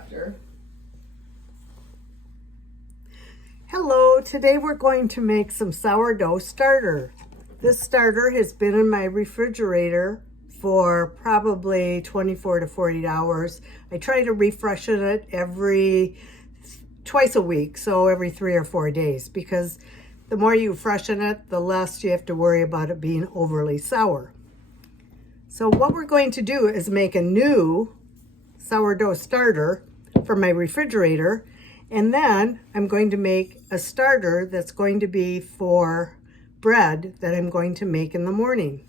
after. Hello, today we're going to make some sourdough starter. This starter has been in my refrigerator for probably 24 to 40 hours. I try to refreshen it twice a week, so every 3 or 4 days, because the more you freshen it, the less you have to worry about it being overly sour. So what we're going to do is make a new sourdough starter for my refrigerator, and then I'm going to make a starter that's going to be for bread that I'm going to make in the morning.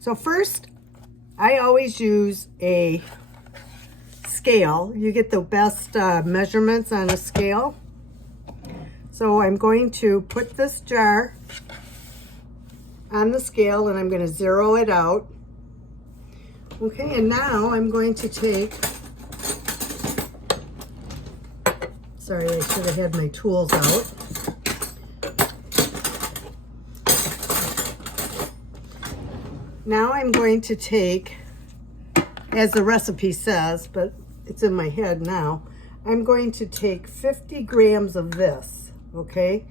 So first, I always use a scale. You get the best measurements on a scale. So I'm going to put this jar on the scale and I'm going to zero it out. Okay, and now I'm going to take, sorry, I should have had my tools out. Now I'm going to take, as the recipe says, but it's in my head now, I'm going to take 50 grams of this, okay?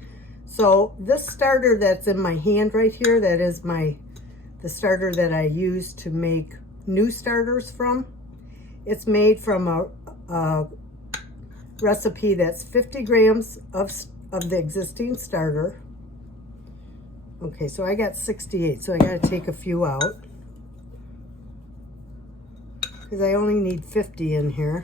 So this starter that's in my hand right here, that is the starter that I use to make new starters from. It's made from a recipe that's 50 grams of the existing starter. Okay, so I got 68, so I got to take a few out because I only need 50 in here.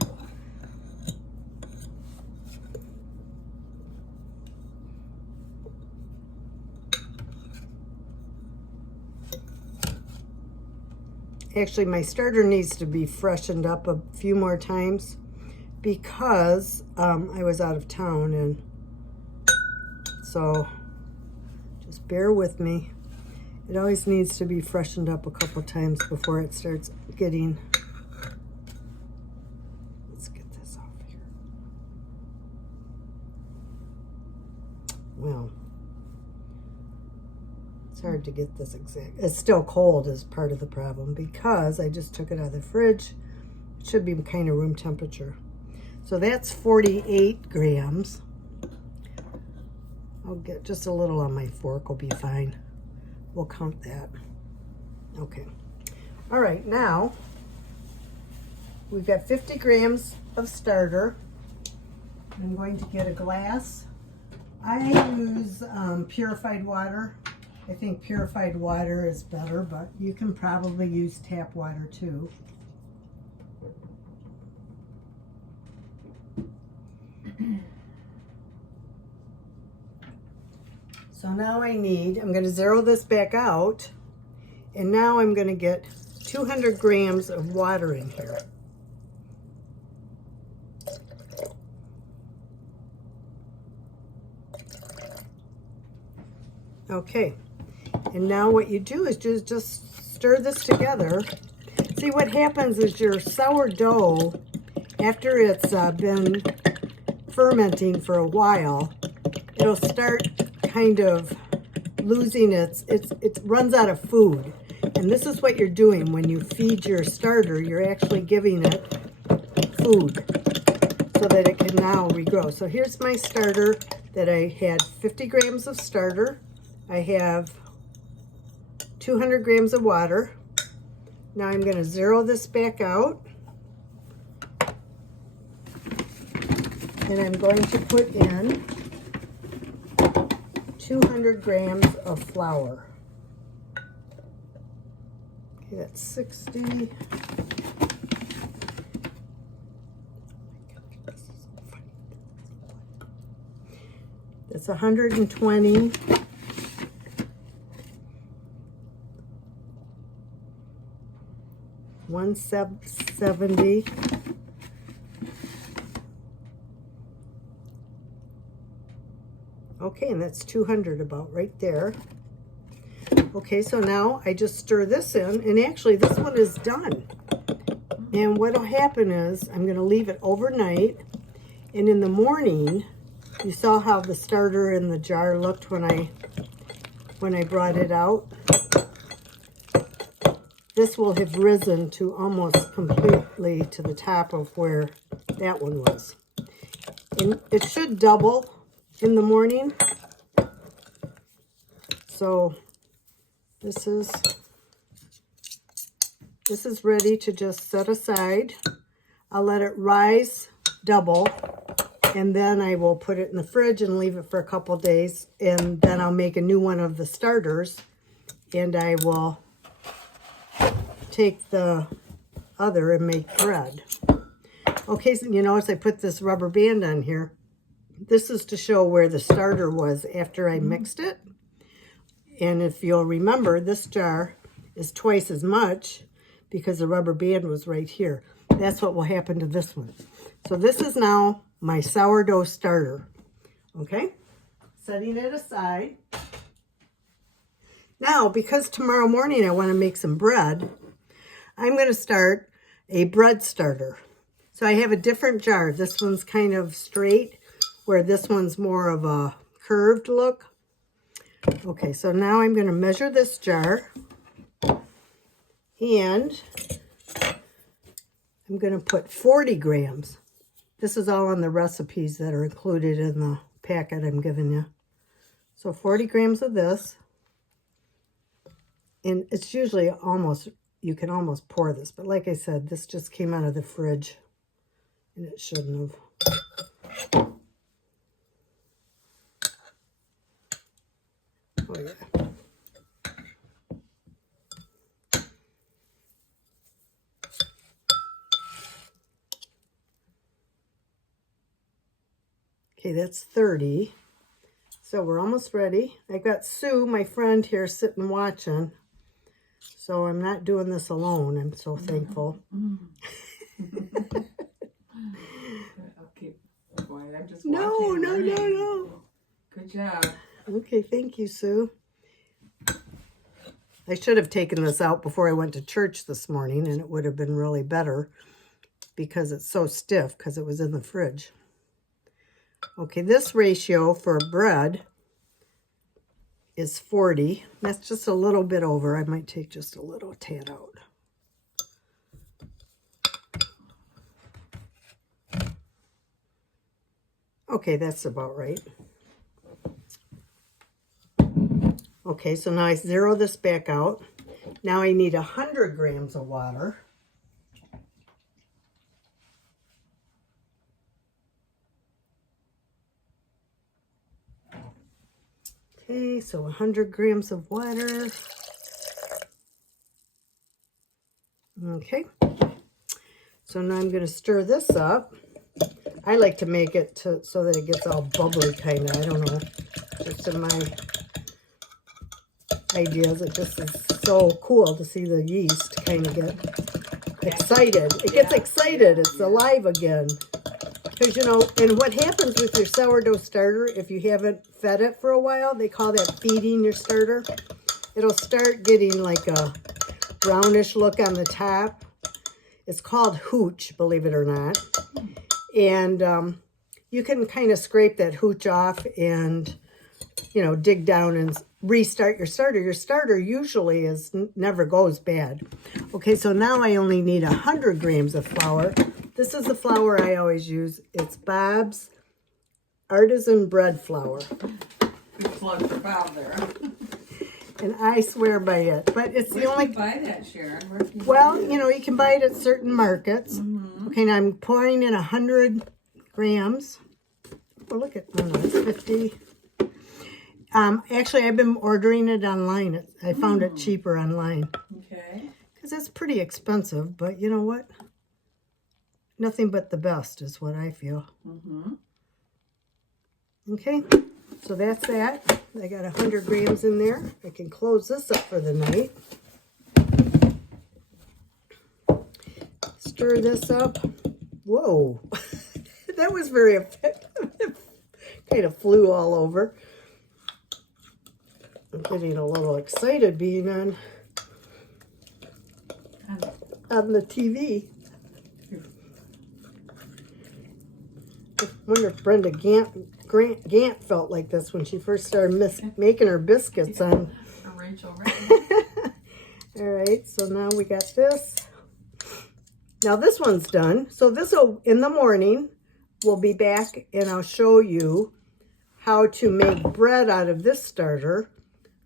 Actually, my starter needs to be freshened up a few more times because I was out of town, and so just bear with me. It always needs to be freshened up a couple times before it starts getting, let's get this off here. Well, it's hard to get this exact. It's still cold is part of the problem because I just took it out of the fridge. It should be kind of room temperature. So that's 48 grams. I'll get just a little on my fork, will be fine. We'll count that. Okay. All right, now we've got 50 grams of starter. I'm going to get a glass. I use purified water. I think purified water is better, but you can probably use tap water too. So now I'm going to zero this back out, and now I'm going to get 200 grams of water in here. Okay. And now what you do is just stir this together. See, what happens is your sourdough, after it's been fermenting for a while, it'll start kind of losing it runs out of food. And this is what you're doing when you feed your starter. You're actually giving it food so that it can now regrow. So here's my starter that I had 50 grams of starter. I have 200 grams of water. Now I'm going to zero this back out. And I'm going to put in 200 grams of flour. Okay, that's 60. That's 120. 170. Okay, and that's 200 about right there. Okay, so now I just stir this in, and actually this one is done. And what'll happen is I'm going to leave it overnight, and in the morning, you saw how the starter in the jar looked when I brought it out. This will have risen to almost completely to the top of where That one was. And it should double in the morning. So this is ready to just set aside. I'll let it rise, double, and then I will put it in the fridge and leave it for a couple days, and then I'll make a new one of the starters, and I will take the other and make bread. Okay, so you notice I put this rubber band on here. This is to show where the starter was after I mixed it. And if you'll remember, this jar is twice as much because the rubber band was right here. That's what will happen to this one. So this is now my sourdough starter. Okay, setting it aside. Now, because tomorrow morning I want to make some bread, I'm going to start a bread starter. So I have a different jar. This one's kind of straight, where this one's more of a curved look. Okay, so now I'm going to measure this jar, and I'm going to put 40 grams. This is all on the recipes that are included in the packet I'm giving you. So 40 grams of this. And it's usually almost, you can almost pour this. But like I said, this just came out of the fridge. And it shouldn't have. Oh, yeah. Okay, that's 30. So we're almost ready. I got Sue, my friend here, sitting watching. So I'm not doing this alone. I'm so thankful. I'll keep going. I'm just No. Good job. Okay, thank you, Sue. I should have taken this out before I went to church this morning, and it would have been really better because it's so stiff because it was in the fridge. Okay, this ratio for bread is 40. That's just a little bit over. I might take just a little tad out. Okay, that's about right. Okay, so now I zero this back out. Now I need 100 grams of water. Okay, so 100 grams of water. Okay, so now I'm going to stir this up. I like to make it so that it gets all bubbly, kind of. I don't know, just in my ideas. It just is so cool to see the yeast kind of get excited. It gets excited. It's alive again. Because, you know, and what happens with your sourdough starter, if you haven't fed it for a while, they call that feeding your starter. It'll start getting like a brownish look on the top. It's called hooch, believe it or not. And you can kind of scrape that hooch off and, you know, dig down and restart your starter. Your starter usually never goes bad. Okay, so now I only need 100 grams of flour. This is the flour I always use. It's Bob's Artisan Bread Flour. Good plug for Bob there. And I swear by it. But it's the only... Where can you buy that, Sharon? Well, you know, you can buy it at certain markets. Mm-hmm. Okay, now I'm pouring in 100 grams. Oh, look at, oh no, it's 50. Actually, I've been ordering it online. I found it cheaper online. Okay. Because it's pretty expensive, but you know what? Nothing but the best is what I feel. Mm-hmm. Okay, so that's that. I got 100 grams in there. I can close this up for the night. Stir this up. Whoa, that was very effective. Kind of flew all over. I'm getting a little excited being on the TV. I wonder if Brenda Gant felt like this when she first started making her biscuits on. For Rachel, All right, so now we got this. Now this one's done. So this will, in the morning, we'll be back and I'll show you how to make bread out of this starter.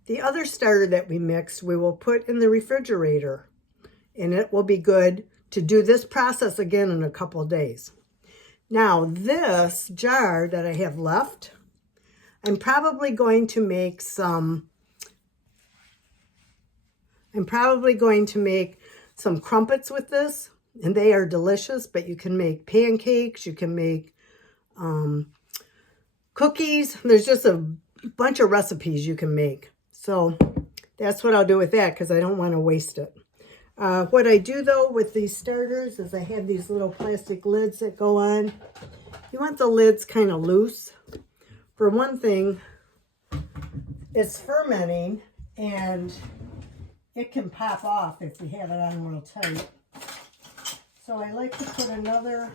The other starter that we mixed, we will put in the refrigerator and it will be good to do this process again in a couple of days. Now this jar that I have left, I'm probably going to make some crumpets with this, and they are delicious, but you can make pancakes, you can make cookies. There's just a bunch of recipes you can make. So that's what I'll do with that because I don't want to waste it. What I do though with these starters is I have these little plastic lids that go on. You want the lids kind of loose. For one thing, it's fermenting and it can pop off if you have it on real tight. So I like to put another,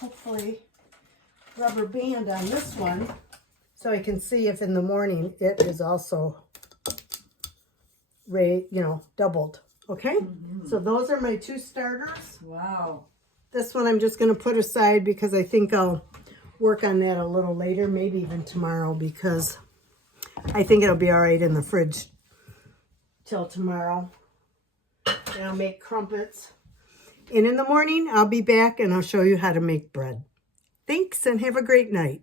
hopefully, rubber band on this one so I can see if in the morning it is also doubled. Okay? So those are my two starters. Wow. This one I'm just going to put aside because I think I'll work on that a little later, maybe even tomorrow, because I think it'll be all right in the fridge till tomorrow. And I'll make crumpets. And in the morning, I'll be back and I'll show you how to make bread. Thanks and have a great night.